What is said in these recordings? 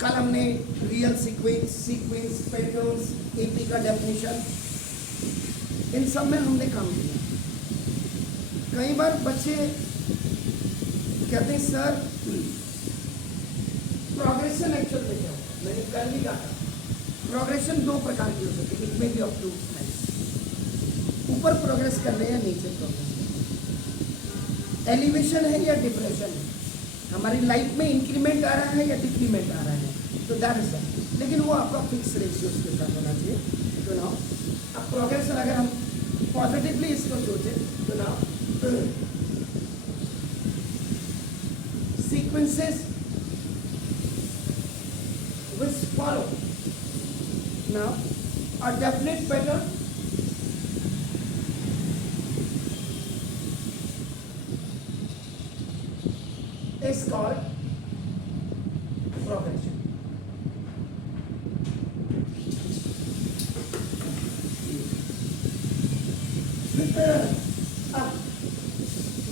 कल हमने real sequence patterns, AP का डेफिनेशन, इन सब में हमने काम किया। कई बार बच्चे कहते हैं सर प्रोग्रेशन एक्चुअल में क्या होता है। मैंने कल भी कहा प्रोग्रेशन दो प्रकार की हो सकती है, इट में भी अप टू ऊपर प्रोग्रेस कर रहे हैं, नीचे प्रोग्रेस, एलिवेशन है या डिप्रेशन है, हमारी लाइफ में इंक्रीमेंट आ रहा है या डिक्रीमेंट आ रहा है, तो दैट इज दैट। लेकिन वो आपका फिक्स रेशियो के साथ होना चाहिए। तो नाउ अब प्रोग्रेशन अगर हम पॉजिटिवली इसको सोचें तो now sequences which follow now a definite pattern is called progression. अब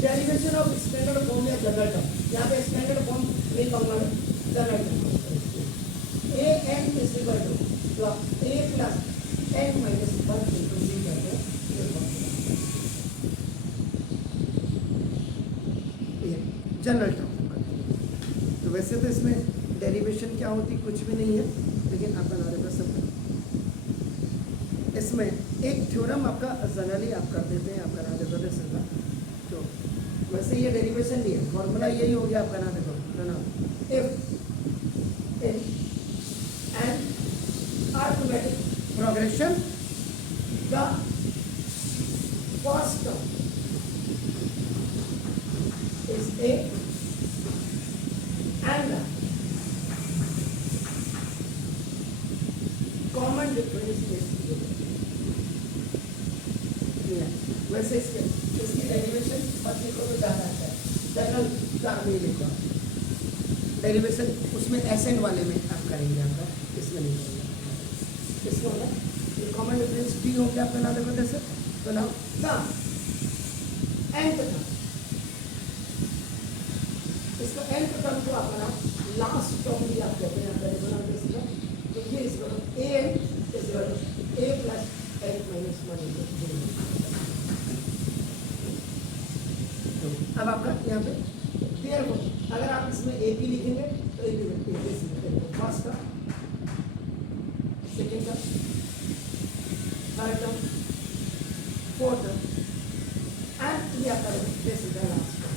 डेरिवेशन ऑफ स्टैंडर्ड फॉर्म या जनरल टर्म, यहाँ पे स्टैंडर्ड फॉर्म नहीं कहूँगा मैं, general term A N is equal to A plus N minus 1 into C करते हैं general term. तो वैसे तो इसमें डेरिवेशन क्या होती कुछ भी नहीं है, लेकिन आप बना देते सब। इसमें एक थ्योरम आपका जनरली आप कर देते हैं, आप बना देते थे सबका। तो वैसे ये डेरिवेशन नहीं है, फॉर्मूला यही हो गया, आप बना देते हो if and arithmetic progression, the first term is a and the common difference is a. वैसे इसकी डेरिवेशन मत लिखो तो ज़्यादा अच्छा है, जनरल टर्म ही लिखो। डेरिवेशन उसमें एसेंट वाले में आप करेंगे, आपका इसमें नहीं करेंगे। इसमें होगा ये कॉमन डिफरेंस डी हो गया आपका ना देखो जैसे। तो ना एंड टर्म, इसको एंड टर्म को आप ना लास्ट टर्म भी आप कहते हैं, तो ये इसको A N is A plus N minus 1। अब आपका यहाँ पे क्लियर हो। अगर आप इसमें ए पी लिखेंगे तो A P first term, second term, third term, fourth term and ये आपका this is the last term.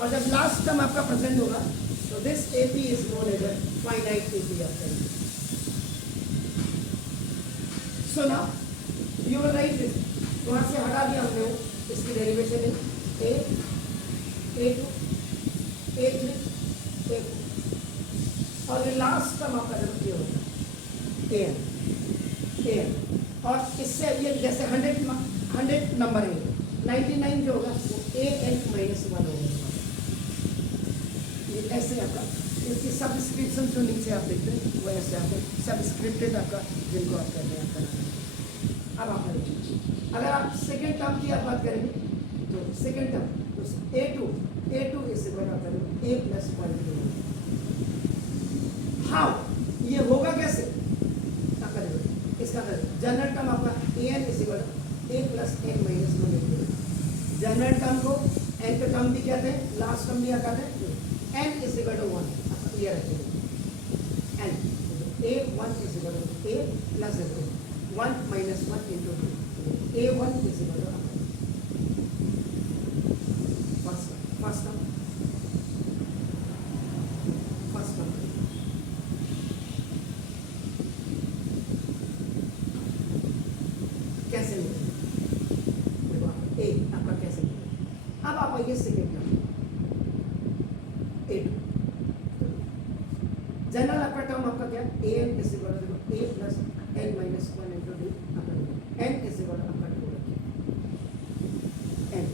और जब लास्ट टर्म आपका प्रेजेंट होगा तो this A P is known as finite A P of time. So now you will write this, वहाँ से हटा दिया हमने वो, इसकी डेरिवेशन है a2 a3 a4 और ये लास्ट टर्म आपका जब ये होगा an और इससे ये जैसे 100 नंबर है, 99 जो होगा वो an माइनस 1 होगा। ये ऐसे आपका इसकी सब्सक्रिप्शन जो नीचे आप देखते हैं वो ऐसे आपको सब्सक्रिप्टेड आपका जिनको आप कहते हैं आपका। अब आप अगर आप सेकेंड टर्म की आप बात करेंगे तो सेकेंड टर्म a2 इससे बड़ा करें a प्लस 1। हाउ ये होगा कैसे क्या करेंगे, इसका जनरल टर्म आपका an is equal a plus n minus 1। General term को nth टर्म भी कहते हैं, लास्ट टर्म भी कहते हैं। n इज इक्वल टू 1 ये रखेंगे n a1 is equal to a plus 1 minus 1 into 2 a1 is equal to first term कैसे देखो ए आपका कैसे। अब आप आइए सेकेंड टर्म a2, जनरल आपका टर्म आपका क्या an is equal to a plus n minus 1 into D आपका n इज इक्वल टू आपका 2 रखिए n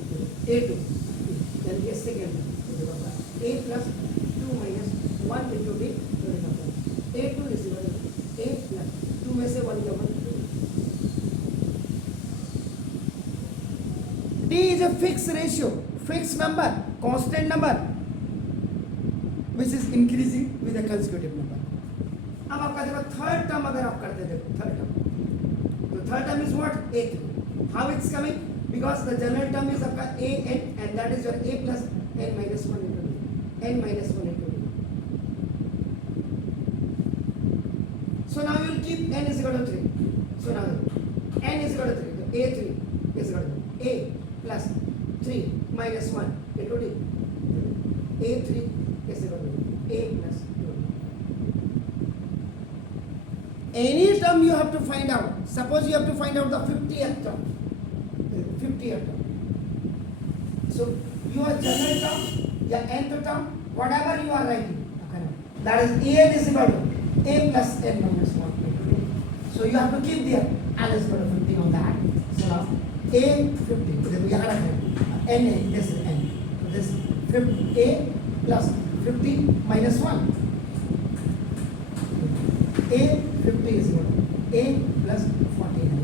a2 यानी ये second a plus 2 minus 1 into D a2 is equal to a plus 2 में से 1 का 1 D is a fixed ratio, fixed number, constant number. Which is increasing with a consecutive number. अब आपका देखो थर्ड टर्म अगर आप करते देखो थर्ड टर्म, तो third term is what a3। How it's coming, because the general term is आपका a n and that is your a plus n minus 1 into b, n minus 1 into b। So now you will keep n is equal to 3. So now n is equal to 3. So a3 is equal to a plus 3 minus 1 into d. a3 is equal to a plus 2. Any term you have to find out. Suppose you have to find out the 50th term. 50th term. So your general term, your nth term, whatever you are writing, that is an is equal to a plus n minus 1 into d. So you have to keep there n is equal to 50 on that. So now a 50. देखो यहाँ रखें n है, this is n. So this 50, a plus 50 minus 1. a 50 is equal to a plus 49.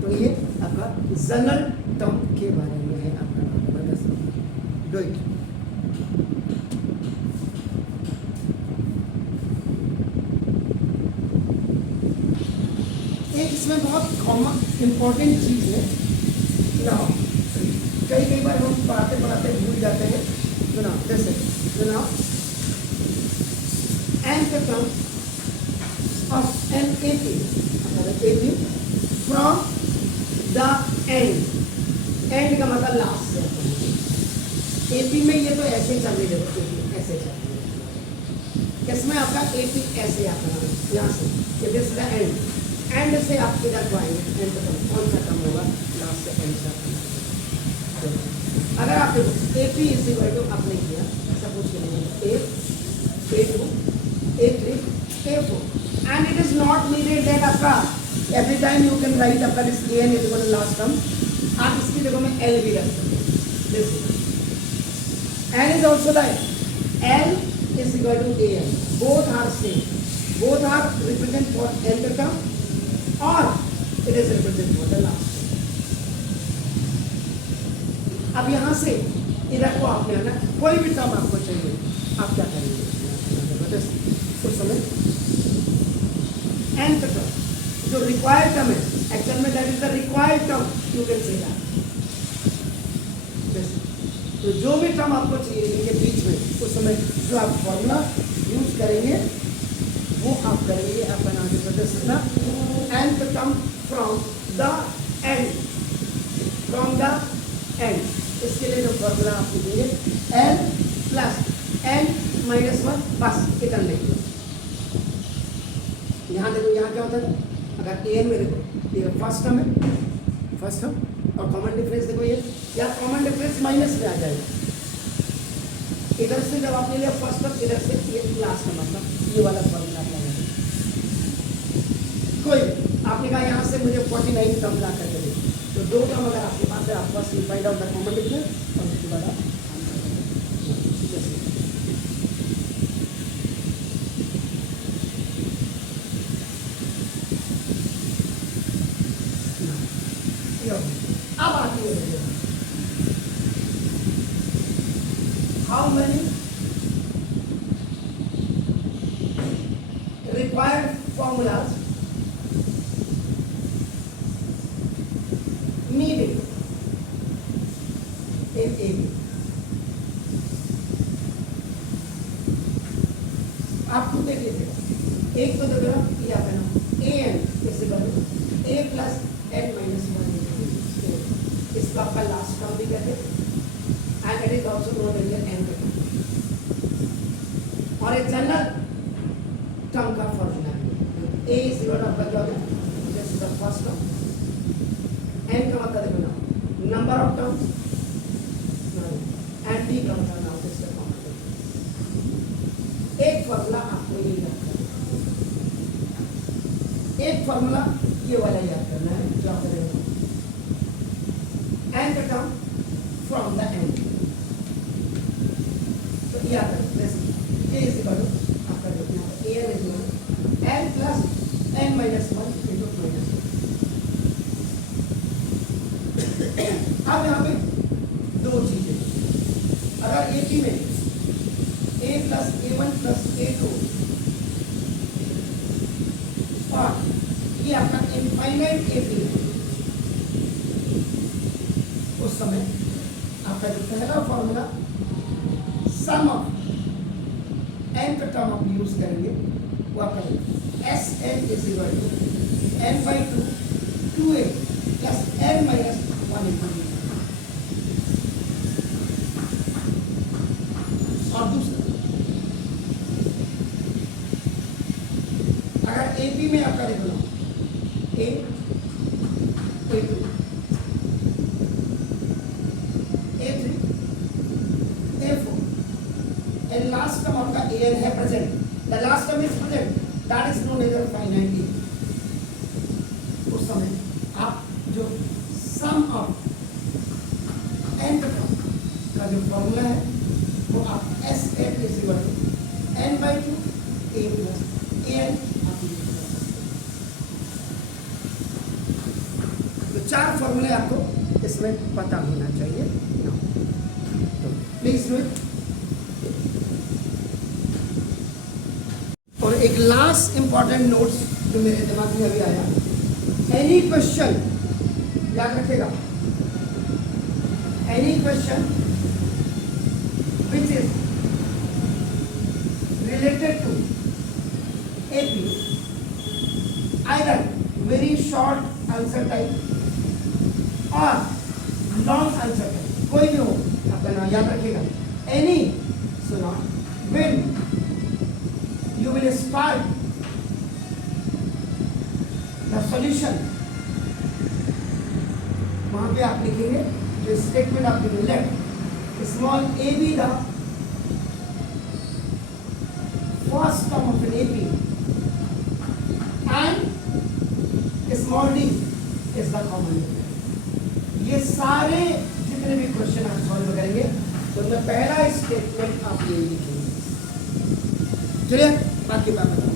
तो ये आपका general term के बारे में है आपका डू इट। एक इसमें बहुत कॉमन इंपॉर्टेंट चीज है ना, कई बार हम पढ़ाते पढ़ाते भूल जाते हैं। तो ना जैसे ना nth term of an AP from the end का मतलब लास्ट से। AP में ये तो ऐसे चलने देते, ऐसे चलने इसमें आपका AP ऐसे आता है यहाँ से, दिस द एंड से आप इधर को आएंगे, एंड तक कौन सा टर्म होगा, लास्ट से एंड तक। अगर आप देखो AP इज इक्वल टू आपने किया ऐसा कुछ नहीं, A2 A3 A4 and it is not needed that आपका every time you can write आपका this an is equal to last term. आप इसकी जगह में L भी रख सकते हैं। This n is also that L is equal to an, both are same, both are represent for nth term और it is represent for the last. अब यहाँ से इधर को आपने आना, कोई भी टर्म आपको चाहिए, आप क्या करेंगे उस समय nth टर्म जो रिक्वायर्ड टर्म है, एक्चुअल में that is the required term, you can say that. तो जो भी टर्म आपको चाहिए इनके बीच में, उस समय जो आप फॉर्मूला यूज करेंगे वो आप करेंगे। आप बना के this is the nth term from the end, from the end. इसके लिए जो फॉर्मूला आप लिखेंगे n प्लस n माइनस 1, बस इतना लिखिए। यहाँ देखो यहाँ क्या होता है, अगर an में देखो ये फर्स्ट टर्म है, फर्स्ट टर्म और कॉमन डिफरेंस देखो ये, या कॉमन डिफरेंस माइनस में आ जाएगा। इधर से जब आपने लिया फर्स्ट टर्म, इधर से ये लास्ट टर्म, मतलब ये वाला फॉर्मूला आपका कोई आपने कहा यहाँ से मुझे 49 टर्म ला करके देखो, तो दो टर्म अगर आपके पास है, आप first find out the common difference और उसके बाद आप अब आती है how many required formulas needed in AB। आप खुद देख लीजिएगा, एक तो देखो ये आपका ना an is equal to a plus n minus 1, इसका आपका लास्ट टर्म भी कहते हैं and it is also known as n और एक जनरल टर्म का फॉर्मूला है a इज इक्वल टू आपका क्या होगा, this is the first term, n का मतलब देखो ना number of terms and d का मतलब ना इसका कॉमन डिफरेंस। एक फॉर्मूला आपको ये याद करना है, एक फॉर्मूला ये वाला याद करना है जो आप करेंगे nth term from the end. तो याद रखें जैसे a इज इक्वल टू आपका जो an is equal n plus n minus 1 into minus 1। अब यहाँ पे दो चीजें, अगर एपी में a plus a1 plus a2 और ये आपका इनफाइनाइट एपी है, उस समय आपका जो पहला फॉर्मूला सम ऑफ n का टर्म आप यूज करेंगे वो आपका S N is equal to N by two 2a plus n minus 1 equal. और दूसरा, अगर एपी में आपका देख लो a a2 a3 a4 and last term आपका an है present, the last term is present, that is known as a finite a। उस समय आप जो sum of n term का जो फॉर्मूला है वो आप S N is equal to N by two A plus A N आप यूज कर सकते हैं। तो चार फॉर्मूले आपको इसमें पता होना चाहिए, तो प्लीज डू इट। और एक लास्ट इंपॉर्टेंट नोट्स जो मेरे दिमाग में अभी आया, एनी क्वेश्चन याद रखेगा, any question which is related to AP, either very short answer type or long answer type, कोई भी हो आपका नाम याद रखिएगा। Any, सुना, when you will start the solution, वहाँ पे आप लिखेंगे जो स्टेटमेंट आप लिखेंगे, late small a be the first term of an AP and small d is the common difference। ये सारे जितने भी क्वेश्चन आप सॉल्व करेंगे तो उनमें पहला स्टेटमेंट आप ये लिखेंगे। चलिए बाकी बात बताओ।